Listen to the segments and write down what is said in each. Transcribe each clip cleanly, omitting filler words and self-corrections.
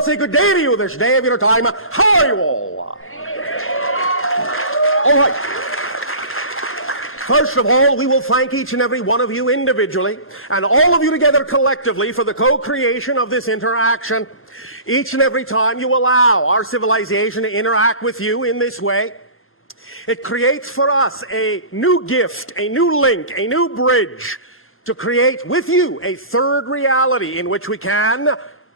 I'll say good day to you this day of your time. How are you all? All right. First of all, we will thank each and every one of you individually and all of you together collectively for the co-creation of this interaction. Each and every time you allow our civilization to interact with you in this way, it creates for us a new gift, a new link, a new bridge to create with you a third reality in which we can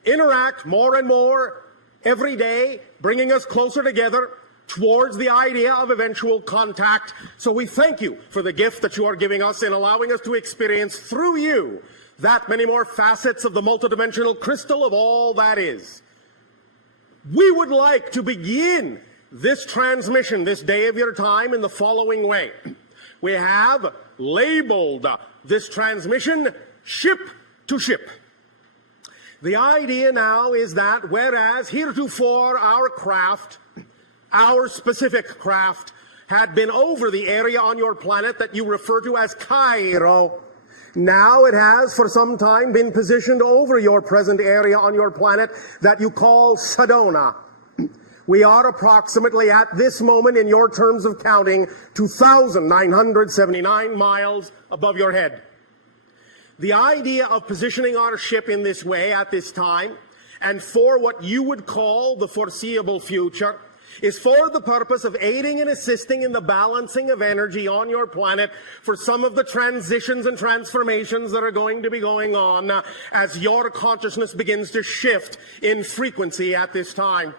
interact more and more every day, bringing us closer together towards the idea of eventual contact. So we thank you for the gift that you are giving us in allowing us to experience through you that many more facets of the multidimensional crystal of all that is. We would like to begin this transmission, this day of your time, in the following way. We have labeled this transmission ship to ship. The idea now is that whereas heretofore our specific craft had been over the area on your planet that you refer to as Cairo, now it has for some time been positioned over your present area on your planet that you call Sedona. We are approximately at this moment, in your terms of counting, 2,979 miles above your head. The idea of positioning our ship in this way at this time, and for what you would call the foreseeable future, is for the purpose of aiding and assisting in the balancing of energy on your planet for some of the transitions and transformations that are going to be going on as your consciousness begins to shift in frequency at this time.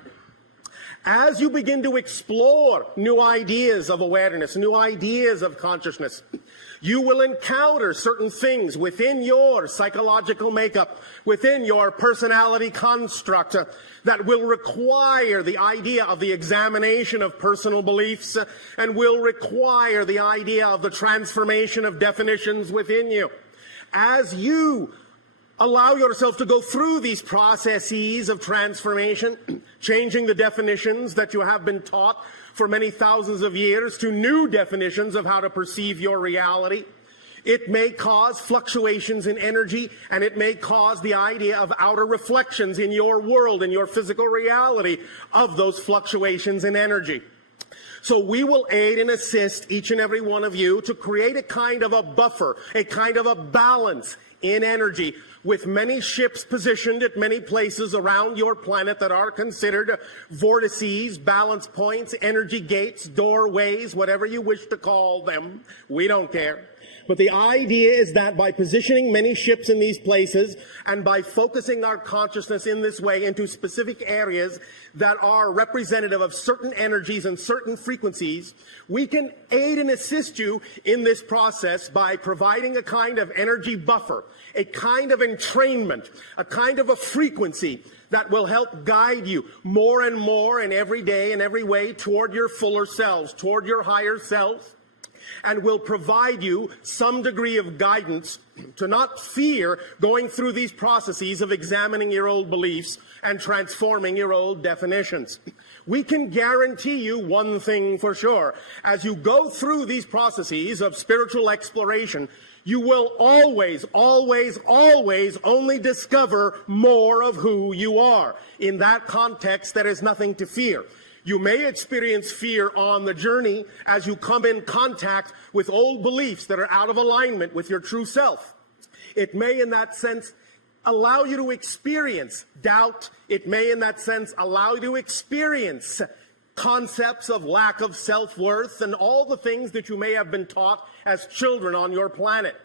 As you begin to explore new ideas of awareness, new ideas of consciousness, you will encounter certain things within your psychological makeup, within your personality construct, that will require the idea of the examination of personal beliefs and will require the idea of the transformation of definitions within you. As you allow yourself to go through these processes of transformation, changing the definitions that you have been taught for many thousands of years to new definitions of how to perceive your reality, it may cause fluctuations in energy, and it may cause the idea of outer reflections in your world, in your physical reality of those fluctuations in energy. So we will aid and assist each and every one of you to create a kind of a buffer, a kind of a balance in energy, with many ships positioned at many places around your planet that are considered vortices, balance points, energy gates, doorways, whatever you wish to call them. We don't care. But the idea is that by positioning many ships in these places and by focusing our consciousness in this way into specific areas that are representative of certain energies and certain frequencies, we can aid and assist you in this process by providing a kind of energy buffer, a kind of entrainment, a kind of a frequency that will help guide you more and more in every day and every way toward your fuller selves, toward your higher selves, and will provide you some degree of guidance to not fear going through these processes of examining your old beliefs and transforming your old definitions. We can guarantee you one thing for sure. As you go through these processes of spiritual exploration, you will always, always, always only discover more of who you are. In that context, there is nothing to fear. You may experience fear on the journey as you come in contact with old beliefs that are out of alignment with your true self. It may, in that sense, allow you to experience doubt. It may, in that sense, allow you to experience concepts of lack of self-worth and all the things that you may have been taught as children on your planet.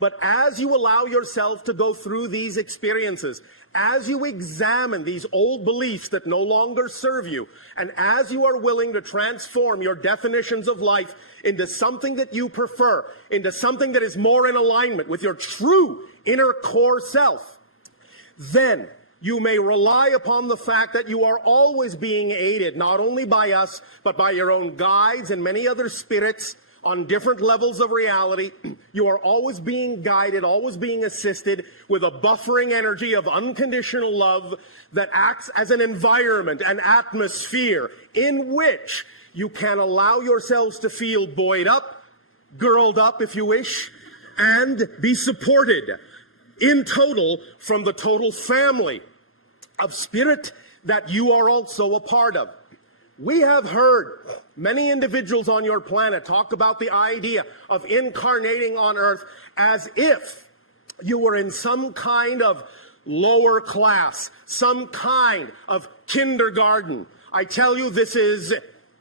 But as you allow yourself to go through these experiences, as you examine these old beliefs that no longer serve you, and as you are willing to transform your definitions of life into something that you prefer, into something that is more in alignment with your true inner core self, then you may rely upon the fact that you are always being aided, not only by us, but by your own guides and many other spirits on different levels of reality. You are always being guided, always being assisted with a buffering energy of unconditional love that acts as an environment, an atmosphere in which you can allow yourselves to feel buoyed up, girled up if you wish, and be supported in total from the total family of spirit, that you are also a part of. We have heard many individuals on your planet talk about the idea of incarnating on Earth as if you were in some kind of lower class, some kind of kindergarten. I tell you, this is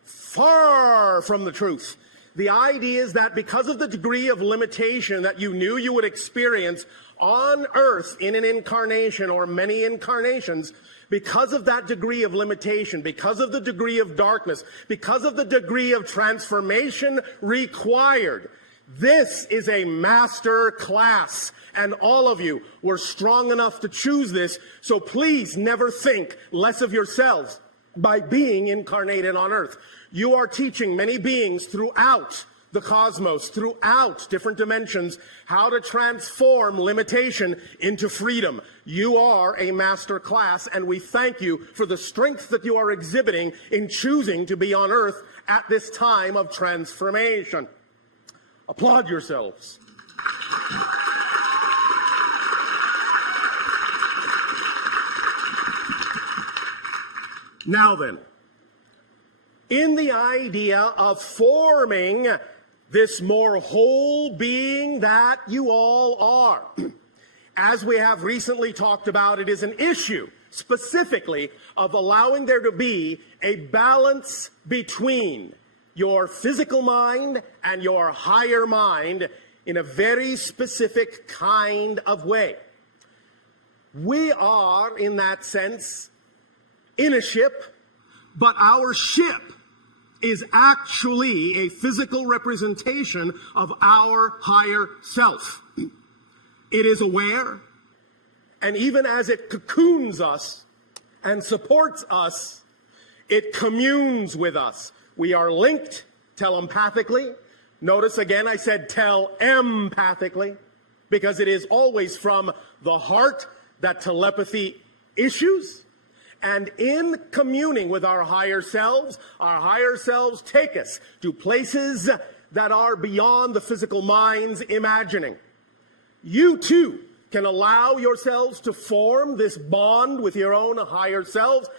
far from the truth. The idea is that because of the degree of limitation that you knew you would experience on Earth in an incarnation or many incarnations, because of that degree of limitation, because of the degree of darkness, because of the degree of transformation required, this is a master class, and all of you were strong enough to choose this, so please never think less of yourselves by being incarnated on Earth. You are teaching many beings throughout the cosmos, throughout different dimensions, how to transform limitation into freedom. You are a master class, and we thank you for the strength that you are exhibiting in choosing to be on Earth at this time of transformation. Applaud yourselves. Now then, in the idea of forming this more whole being that you all are, as we have recently talked about, it is an issue specifically of allowing there to be a balance between your physical mind and your higher mind in a very specific kind of way. We are, in that sense, in a ship, but our ship is actually a physical representation of our higher self. It is aware, and even as it cocoons us and supports us, it communes with us. We are linked telepathically. Notice again I said telepathically, because it is always from the heart that telepathy issues. And in communing with our higher selves take us to places that are beyond the physical mind's imagining. You too can allow yourselves to form this bond with your own higher selves,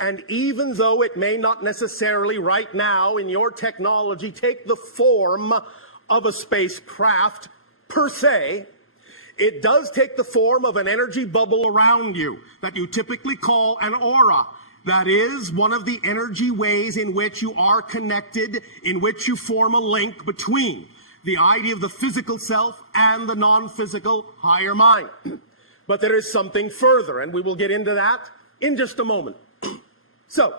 and even though it may not necessarily right now in your technology take the form of a spacecraft per se, it does take the form of an energy bubble around you that you typically call an aura. That is one of the energy ways in which you are connected, in which you form a link between the idea of the physical self and the non-physical higher mind. But there is something further, and we will get into that in just a moment. So,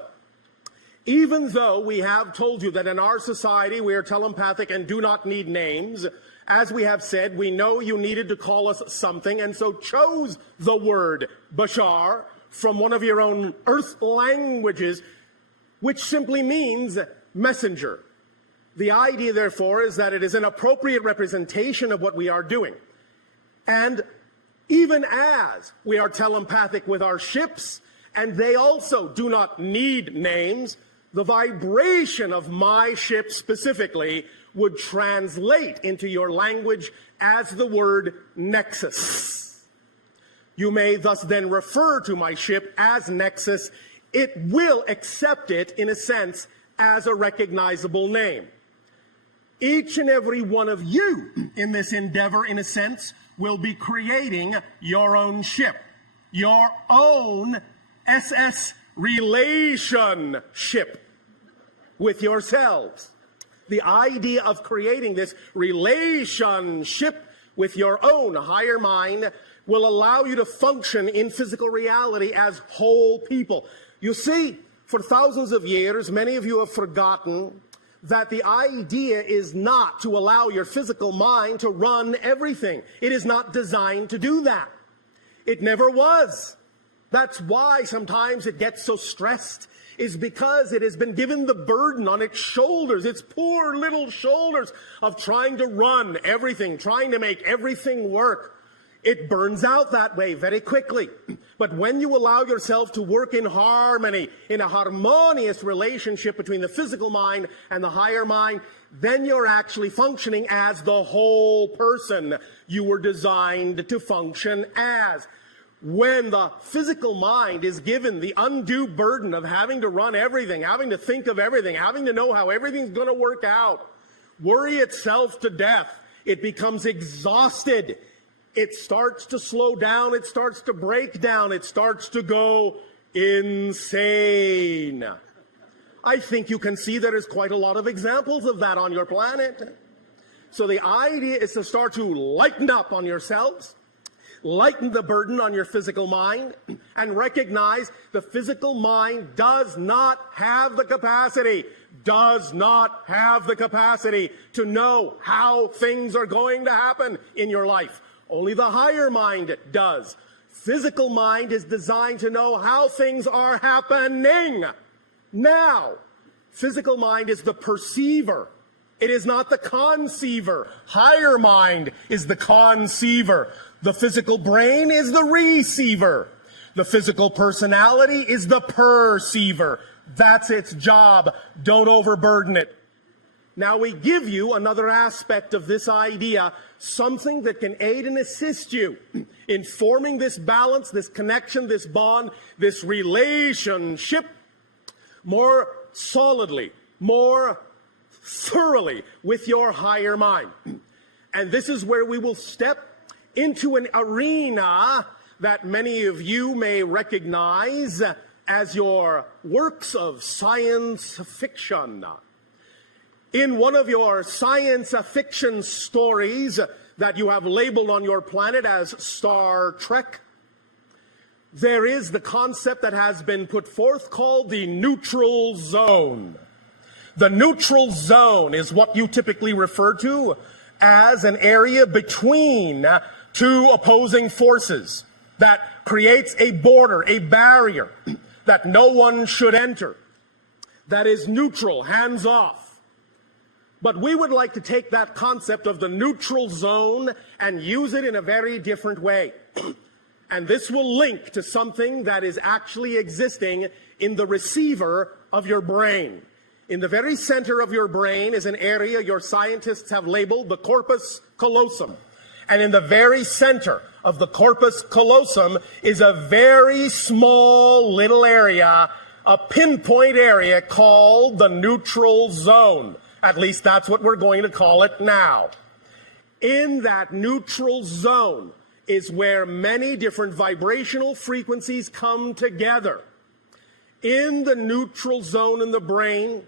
even though we have told you that in our society we are telepathic and do not need names, as we have said, we know you needed to call us something, and so chose the word Bashar from one of your own Earth languages, which simply means messenger. The idea, therefore, is that it is an appropriate representation of what we are doing. And even as we are telepathic with our ships, and they also do not need names, the vibration of my ship specifically would translate into your language as the word nexus. You may thus then refer to my ship as Nexus. It will accept it, in a sense, as a recognizable name. Each and every one of you in this endeavor, in a sense, will be creating your own ship, your own SS relationship with yourselves. The idea of creating this relationship with your own higher mind will allow you to function in physical reality as whole people. You see, for thousands of years, many of you have forgotten that the idea is not to allow your physical mind to run everything. It is not designed to do that. It never was. That's why sometimes it gets so stressed, is because it has been given the burden on its shoulders, its poor little shoulders, of trying to run everything, trying to make everything work. It burns out that way very quickly. But when you allow yourself to work in harmony, in a harmonious relationship between the physical mind and the higher mind, then you're actually functioning as the whole person you were designed to function as. when the physical mind is given the undue burden of having to run everything, having to think of everything, having to know how everything's going to work out, worry itself to death, it becomes exhausted. It starts to slow down. It starts to break down. It starts to go insane. I think you can see there's quite a lot of examples of that on your planet. So the idea is to start to lighten up on yourselves, lighten the burden on your physical mind, and recognize the physical mind does not have the capacity to know how things are going to happen in your life. Only the higher mind does. Physical mind is designed to know how things are happening now. Physical mind is the perceiver. It is not the conceiver. Higher mind is the conceiver. The physical brain is the receiver. The physical personality is the perceiver. That's its job. Don't overburden it. Now we give you another aspect of this idea, something that can aid and assist you in forming this balance, this connection, this bond, this relationship more solidly, more thoroughly with your higher mind. And this is where we will step into an arena that many of you may recognize as your works of science fiction. In one of your science fiction stories that you have labeled on your planet as Star Trek, there is the concept that has been put forth called the neutral zone. The neutral zone is what you typically refer to as an area between two opposing forces that creates a border, a barrier that no one should enter, that is neutral, hands off. But we would like to take that concept of the neutral zone and use it in a very different way. And this will link to something that is actually existing in the receiver of your brain. In the very center of your brain is an area your scientists have labeled the corpus callosum. And in the very center of the corpus callosum is a very small little area, a pinpoint area called the neutral zone. At least that's what we're going to call it now. In that neutral zone is where many different vibrational frequencies come together. In the neutral zone in the brain,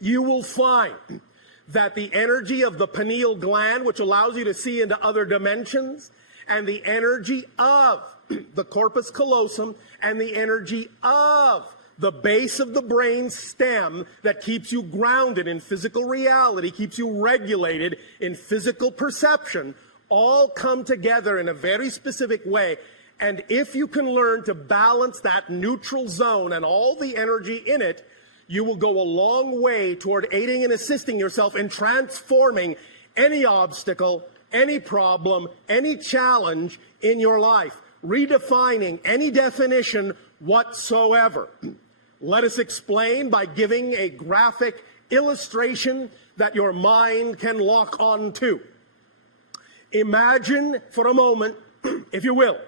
you will find that the energy of the pineal gland, which allows you to see into other dimensions, and the energy of the corpus callosum, and the energy of the base of the brain stem that keeps you grounded in physical reality, keeps you regulated in physical perception, all come together in a very specific way. And if you can learn to balance that neutral zone and all the energy in it, you will go a long way toward aiding and assisting yourself in transforming any obstacle, any problem, any challenge in your life, redefining any definition whatsoever. Let us explain by giving a graphic illustration that your mind can lock on to. Imagine for a moment, if you will,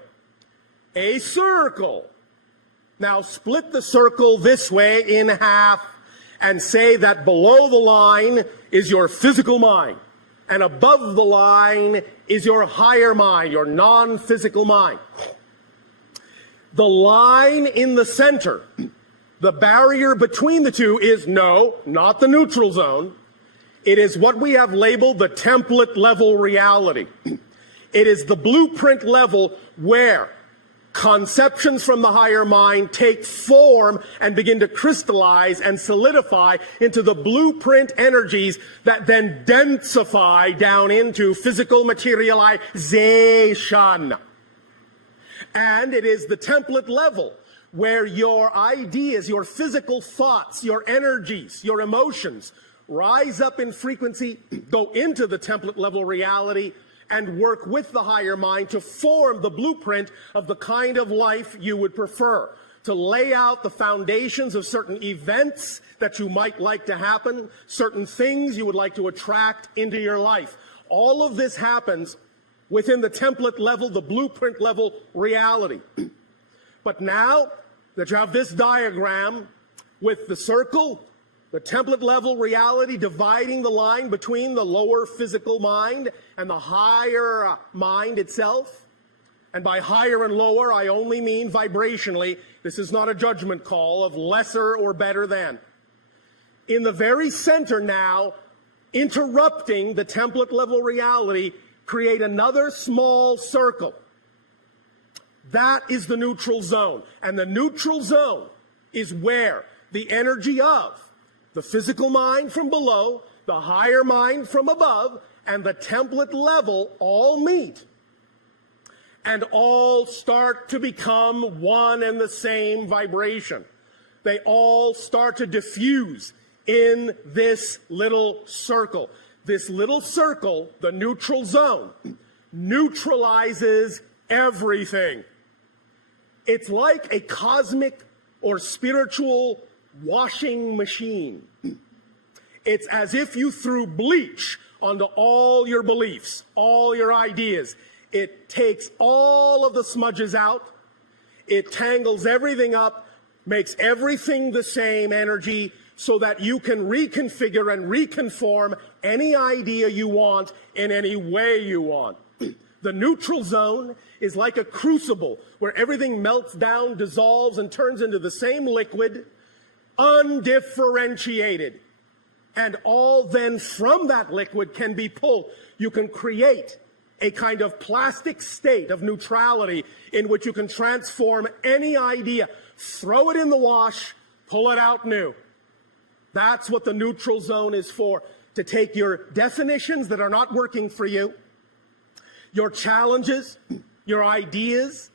a circle. Now split the circle this way in half and say that below the line is your physical mind and above the line is your higher mind, your non-physical mind. The line in the center, the barrier between the two is not the neutral zone. It is what we have labeled the template level reality. It is the blueprint level where conceptions from the higher mind take form and begin to crystallize and solidify into the blueprint energies that then densify down into physical materialization. And it is the template level where your ideas, your physical thoughts, your energies, your emotions rise up in frequency, go into the template level reality, and work with the higher mind to form the blueprint of the kind of life you would prefer, to lay out the foundations of certain events that you might like to happen, certain things you would like to attract into your life. All of this happens within the template level, the blueprint level reality. But now that you have this diagram with the circle, the template level reality dividing the line between the lower physical mind and the higher mind itself, and by higher and lower, I only mean vibrationally. This is not a judgment call of lesser or better than. In the very center now, interrupting the template level reality, create another small circle. That is the neutral zone. And the neutral zone is where the energy of the physical mind from below, the higher mind from above, and the template level all meet and all start to become one and the same vibration. They all start to diffuse in this little circle. This little circle, the neutral zone, neutralizes everything. It's like a cosmic or spiritual washing machine. It's as if you threw bleach onto all your beliefs, all your ideas. It takes all of the smudges out. It tangles everything up, makes everything the same energy so that you can reconfigure and reconform any idea you want in any way you want. The neutral zone is like a crucible where everything melts down, dissolves, and turns into the same liquid, undifferentiated. And all then from that liquid can be pulled. You can create a kind of plastic state of neutrality in which you can transform any idea, throw it in the wash, pull it out new. That's what the neutral zone is for, to take your definitions that are not working for you, your challenges, your ideas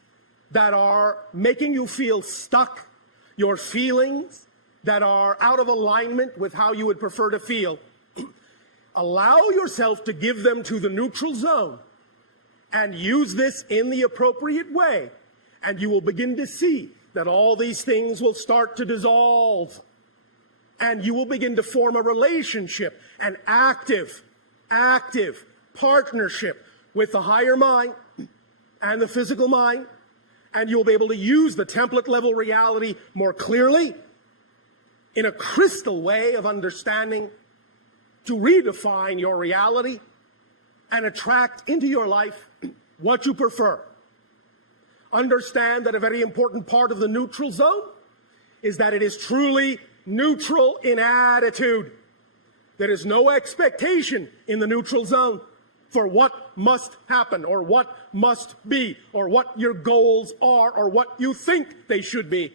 that are making you feel stuck, your feelings that are out of alignment with how you would prefer to feel. Allow yourself to give them to the neutral zone and use this in the appropriate way, and you will begin to see that all these things will start to dissolve, and you will begin to form a relationship, an active partnership with the higher mind and the physical mind, and you'll be able to use the template level reality more clearly in a crystal way of understanding to redefine your reality and attract into your life what you prefer. Understand that a very important part of the neutral zone is that it is truly neutral in attitude. There is no expectation in the neutral zone for what must happen or what must be or what your goals are or what you think they should be.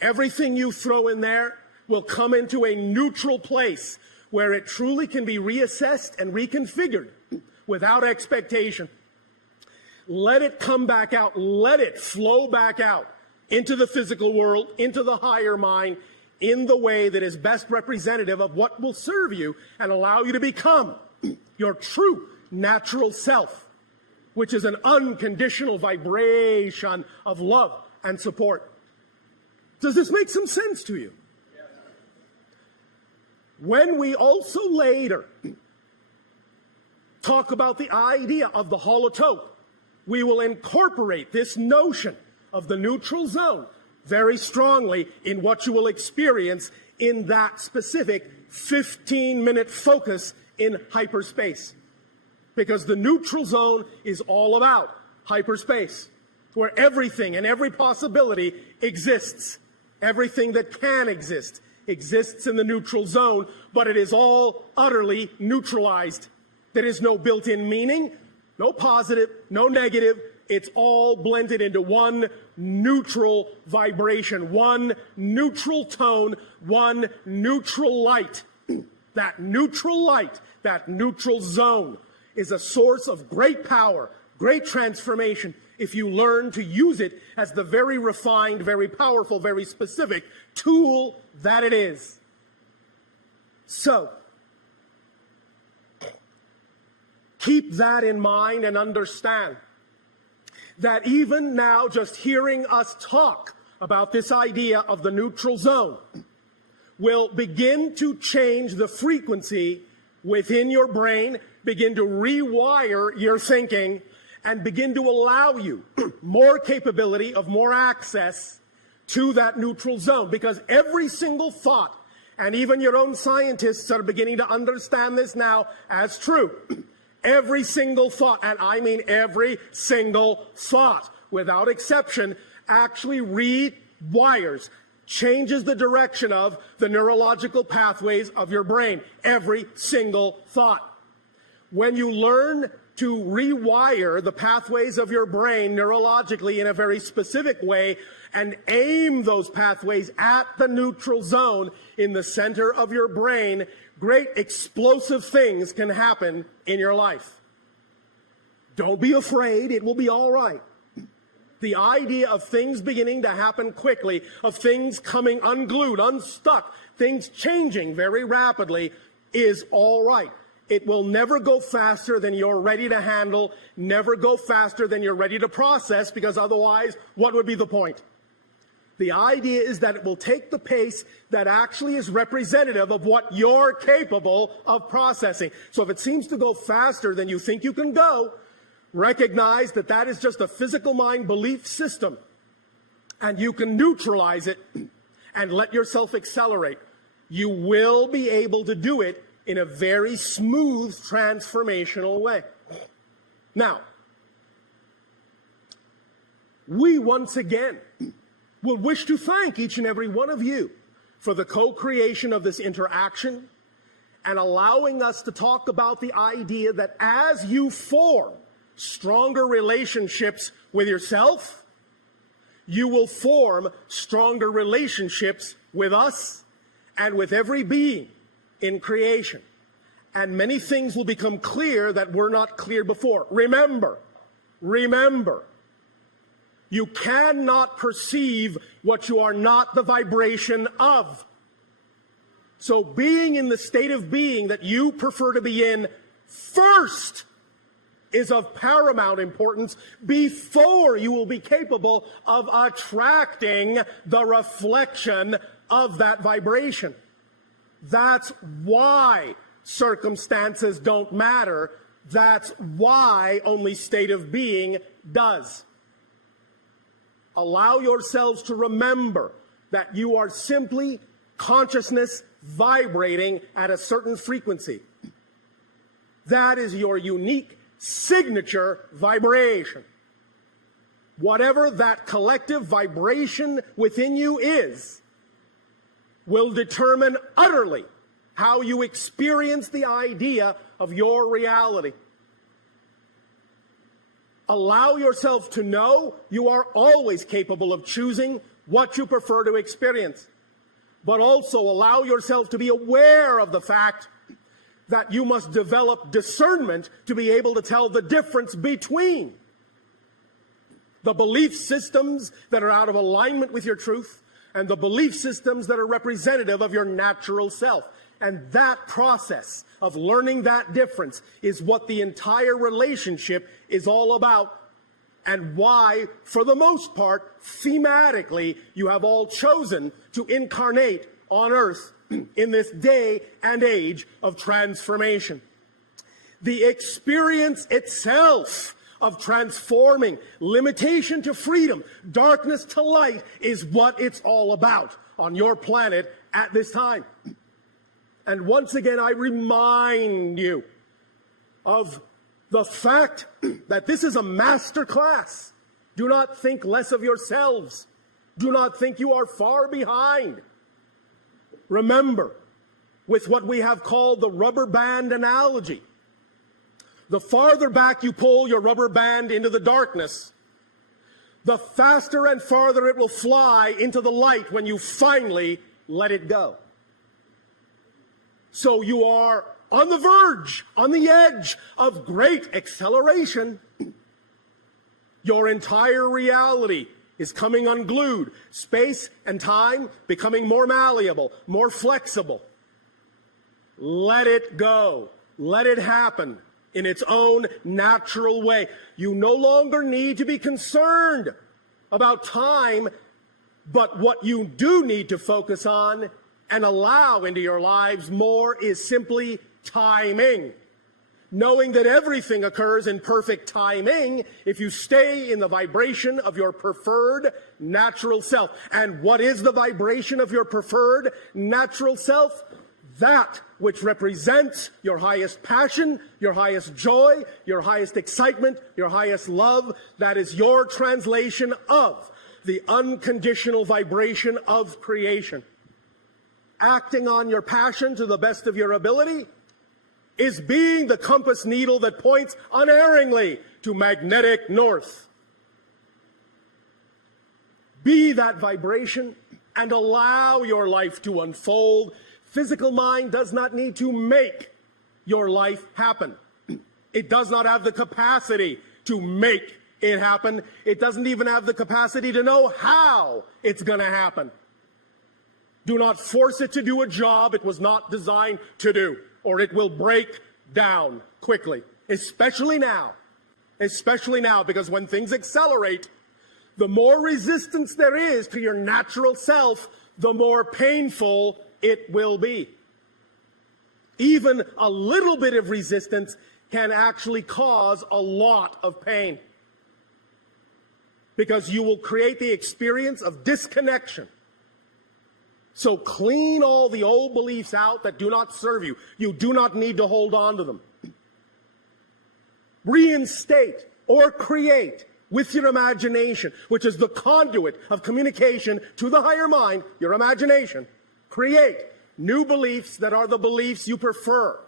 Everything you throw in there will come into a neutral place where it truly can be reassessed and reconfigured without expectation. Let it come back out. Let it flow back out into the physical world, into the higher mind, in the way that is best representative of what will serve you and allow you to become your true natural self, which is an unconditional vibration of love and support. Does this make some sense to you? When we also later talk about the idea of the holotope, we will incorporate this notion of the neutral zone very strongly in what you will experience in that specific 15-minute focus in hyperspace. Because the neutral zone is all about hyperspace, where everything and every possibility exists. Everything that can exist exists in the neutral zone, but it is all utterly neutralized. There is no built-in meaning, no positive, no negative. It's all blended into one neutral vibration, one neutral tone, one neutral light. That neutral light, that neutral zone is a source of great power, great transformation, if you learn to use it as the very refined, very powerful, very specific tool that it is. So, keep that in mind and understand that even now, just hearing us talk about this idea of the neutral zone will begin to change the frequency within your brain begin to rewire your thinking and begin to allow you more capability of more access to that neutral zone. Because every single thought, and even your own scientists are beginning to understand this now as true, every single thought, and I mean every single thought, without exception, actually rewires, changes the direction of the neurological pathways of your brain. Every single thought. When you learn to rewire the pathways of your brain neurologically in a very specific way and aim those pathways at the neutral zone in the center of your brain, great explosive things can happen in your life. Don't be afraid. It will be all right. The idea of things beginning to happen quickly, of things coming unglued, unstuck, things changing very rapidly is all right. It will never go faster than you're ready to handle, never go faster than you're ready to process, because otherwise, what would be the point? The idea is that it will take the pace that actually is representative of what you're capable of processing. So if it seems to go faster than you think you can go, recognize that that is just a physical mind belief system, and you can neutralize it and let yourself accelerate. You will be able to do it in a very smooth, transformational way. Now, we once again will wish to thank each and every one of you for the co-creation of this interaction and allowing us to talk about the idea that as you form stronger relationships with yourself, you will form stronger relationships with us and with every being in creation. And many things will become clear that were not clear before. Remember, you cannot perceive what you are not the vibration of. So being in the state of being that you prefer to be in first is of paramount importance before you will be capable of attracting the reflection of that vibration. That's why circumstances don't matter. That's why only state of being does. Allow yourselves to remember that you are simply consciousness vibrating at a certain frequency. That is your unique signature vibration. Whatever that collective vibration within you is, will determine utterly how you experience the idea of your reality. Allow yourself to know you are always capable of choosing what you prefer to experience, but also allow yourself to be aware of the fact that you must develop discernment to be able to tell the difference between the belief systems that are out of alignment with your truth and the belief systems that are representative of your natural self. And that process of learning that difference is what the entire relationship is all about, and why, for the most part, thematically, you have all chosen to incarnate on Earth in this day and age of transformation. The experience itself of transforming limitation to freedom, darkness to light, is what it's all about on your planet at this time. And once again, I remind you of the fact that this is a master class. Do not think less of yourselves. Do not think you are far behind. Remember, with what we have called the rubber band analogy, the farther back you pull your rubber band into the darkness, the faster and farther it will fly into the light when you finally let it go. So you are on the verge, on the edge of great acceleration. Your entire reality is coming unglued. Space and time becoming more malleable, more flexible. Let it go. Let it happen in its own natural way. You no longer need to be concerned about time, but what you do need to focus on and allow into your lives more is simply timing. Knowing that everything occurs in perfect timing if you stay in the vibration of your preferred natural self. And what is the vibration of your preferred natural self? That which represents your highest passion, your highest joy, your highest excitement, your highest love. That is your translation of the unconditional vibration of creation. Acting on your passion to the best of your ability is being the compass needle that points unerringly to magnetic north. Be that vibration and allow your life to unfold. Physical mind does not need to make your life happen. It does not have the capacity to make it happen. It doesn't even have the capacity to know how it's going to happen. Do not force it to do a job it was not designed to do, or it will break down quickly, especially now, because when things accelerate, the more resistance there is to your natural self, the more painful it will be. Even a little bit of resistance can actually cause a lot of pain, because you will create the experience of disconnection. So clean all the old beliefs out that do not serve you. You do not need to hold on to them. Reinstate or create with your imagination, which is the conduit of communication to the higher mind, your imagination. Create new beliefs that are the beliefs you prefer.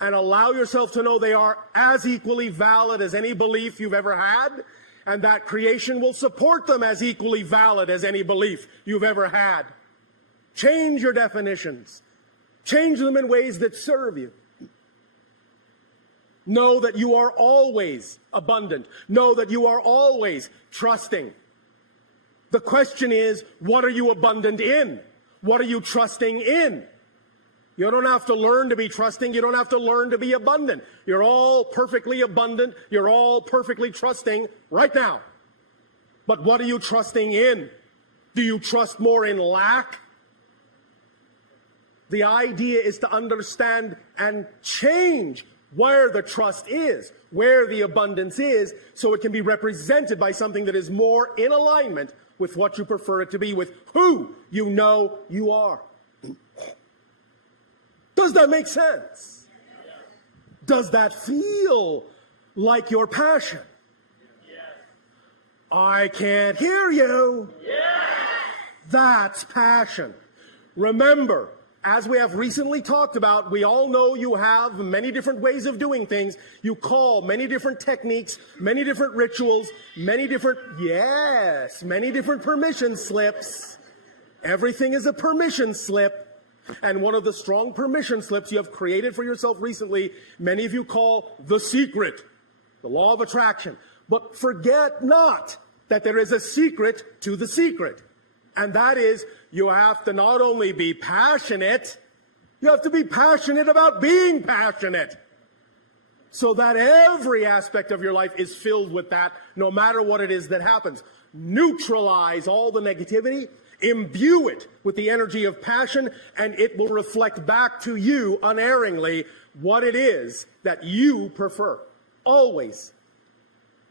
And allow yourself to know they are as equally valid as any belief you've ever had, and that creation will support them as equally valid as any belief you've ever had. Change your definitions. Change them in ways that serve you. Know that you are always abundant. Know that you are always trusting. The question is, what are you abundant in? What are you trusting in? You don't have to learn to be trusting. You don't have to learn to be abundant. You're all perfectly abundant. You're all perfectly trusting right now. But what are you trusting in? Do you trust more in lack? The idea is to understand and change where the trust is, where the abundance is, so it can be represented by something that is more in alignment with what you prefer it to be, with who you know you are. Does that make sense? Does that feel like your passion? I can't hear you. That's passion. Remember, as we have recently talked about, we all know you have many different ways of doing things. You call many different techniques, many different rituals, many different permission slips. Everything is a permission slip. And one of the strong permission slips you have created for yourself recently, many of you call the secret, the law of attraction. But forget not that there is a secret to the secret. And that is, you have to not only be passionate, you have to be passionate about being passionate. So that every aspect of your life is filled with that, no matter what it is that happens. Neutralize all the negativity, imbue it with the energy of passion, and it will reflect back to you unerringly what it is that you prefer. Always.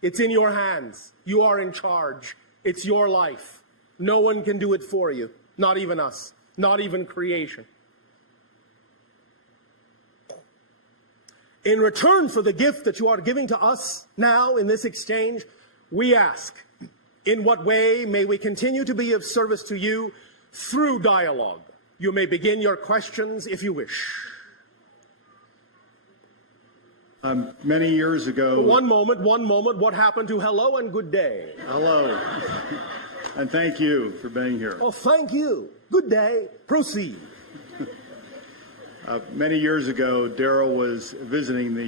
It's in your hands. You are in charge. It's your life. No one can do it for you. Not even us. Not even creation. In return for the gift that you are giving to us now in this exchange, we ask, in what way may we continue to be of service to you through dialogue? You may begin your questions if you wish. Many years ago... One moment. What happened to hello and good day? Hello. And thank you for being here. Oh, thank you. Good day. Proceed. Many years ago, Darryl was visiting the